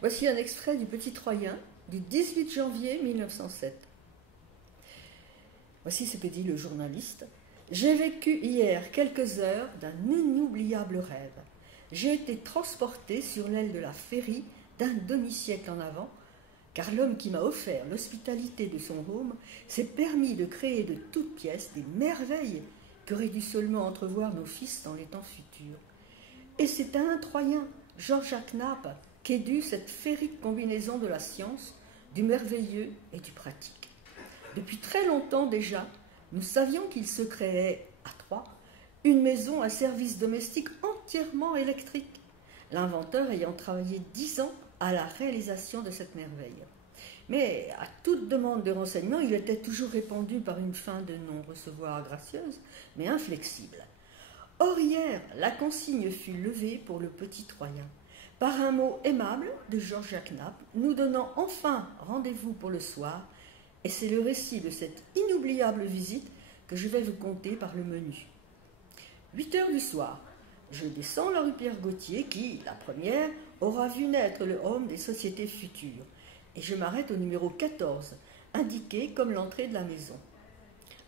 Voici un extrait du Petit Troyen du 18 janvier 1907. Voici ce que dit le journaliste. « J'ai vécu hier quelques heures d'un inoubliable rêve. J'ai été transporté sur l'aile de la féerie d'un demi-siècle en avant, car l'homme qui m'a offert l'hospitalité de son home s'est permis de créer de toutes pièces des merveilles qu'auraient dû seulement entrevoir nos fils dans les temps futurs. Et c'est à un Troyen, Jean-Jacques Nappe, qu'est due cette féerique combinaison de la science, du merveilleux et du pratique. Depuis très longtemps déjà, nous savions qu'il se créait, à Troyes, une maison à service domestique entièrement électrique, l'inventeur ayant travaillé 10 ans à la réalisation de cette merveille. Mais à toute demande de renseignements, il était toujours répondu par une fin de non-recevoir gracieuse, mais inflexible. Or hier, la consigne fut levée pour le Petit Troyen, par un mot aimable de Jean-Jacques Nappe, nous donnant enfin rendez-vous pour le soir, et c'est le récit de cette inoubliable visite que je vais vous conter par le menu. 8 heures du soir, je descends la rue Pierre-Gautier qui, la première, aura vu naître le home des sociétés futures, et je m'arrête au numéro 14, indiqué comme l'entrée de la maison.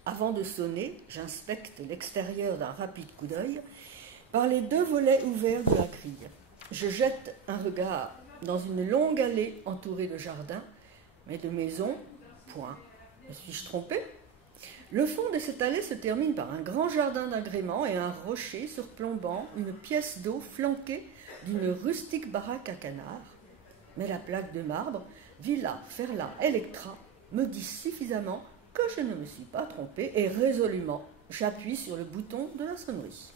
Avant de sonner, j'inspecte l'extérieur d'un rapide coup d'œil par les 2 volets ouverts de la grille. Je jette un regard dans une longue allée entourée de jardins, mais de maisons, point. Me suis-je trompé? Le fond de cette allée se termine par un grand jardin d'agrément et un rocher surplombant une pièce d'eau flanquée d'une rustique baraque à canards. Mais la plaque de marbre, Villa Ferla Electra, me dit suffisamment que je ne me suis pas trompé et résolument, j'appuie sur le bouton de la sonnerie.